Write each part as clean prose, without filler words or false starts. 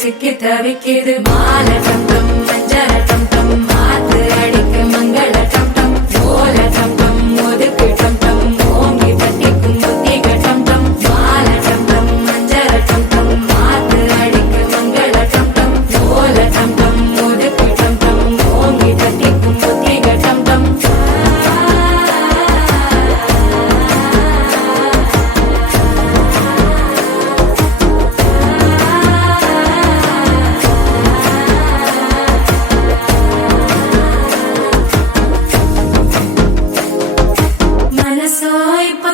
சிக்கி தவிக்கிது மால டம் டம் மஞ்சள டம் டம் மாத்து அடிக்கு மங்கள டம் டம் ஓல டம் டம் ஒதுக்கு டம் டம் ஓங்கி தட்டிக்கும் புத்திக டம் டம் மால டம் டம் மஞ்சள டம் டம் மாத்து அடிக்கு மங்கள டம் டம் ஓல டம் டம் ஒதுக்கு டம் டம் ஓங்கி தட்டிக்கும் புத்திக டம் டம்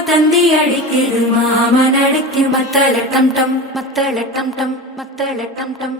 தந்தி அடிக்குது மாமன் அடிக்கு மத்தள டம் டம் மத்தள டம் டம் மத்தள டம் டம்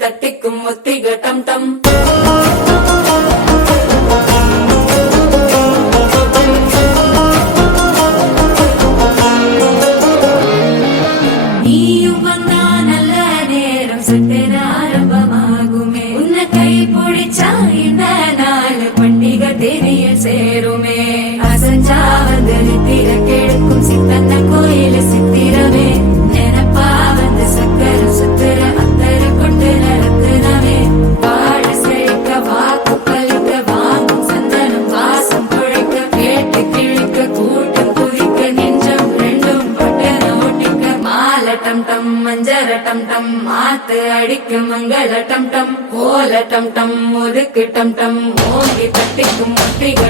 தட்டிக்கும் ஒத்திக டம் டம் நீயும் வந்தா நல்ல நேரம் சட்டென ஆரம்பமாகுமே உன்னை கை பிடிச்சா இந்த நாள் பண்டிகை தெரிய சேருமே அசஞ்சா வந்து நித்திர கெடுக்கும் சித்தன்ன கோயில சித்திரமே நினைப்பா வந்து சக்கர சுத்திர அத்தர கொண்டு நடத்துனவே வாழ செழிக்க வாக்கு பலிக்க வாங்கும் சந்தனம் வாசம் குழைக்க கேட்டு கிழிக்க கூட்டம் குதிக்க நெஞ்சம் ரெண்டும் பட்டன ஓட்டிக்க மால டம் டம் மஞ்சர டம் டம் மாத்து அடிக்க மங்கள டம் டம் கோல டம் டம் ஒதுக்கு டம் டம் ஓங்கி தட்டிக்கும் முட்டிக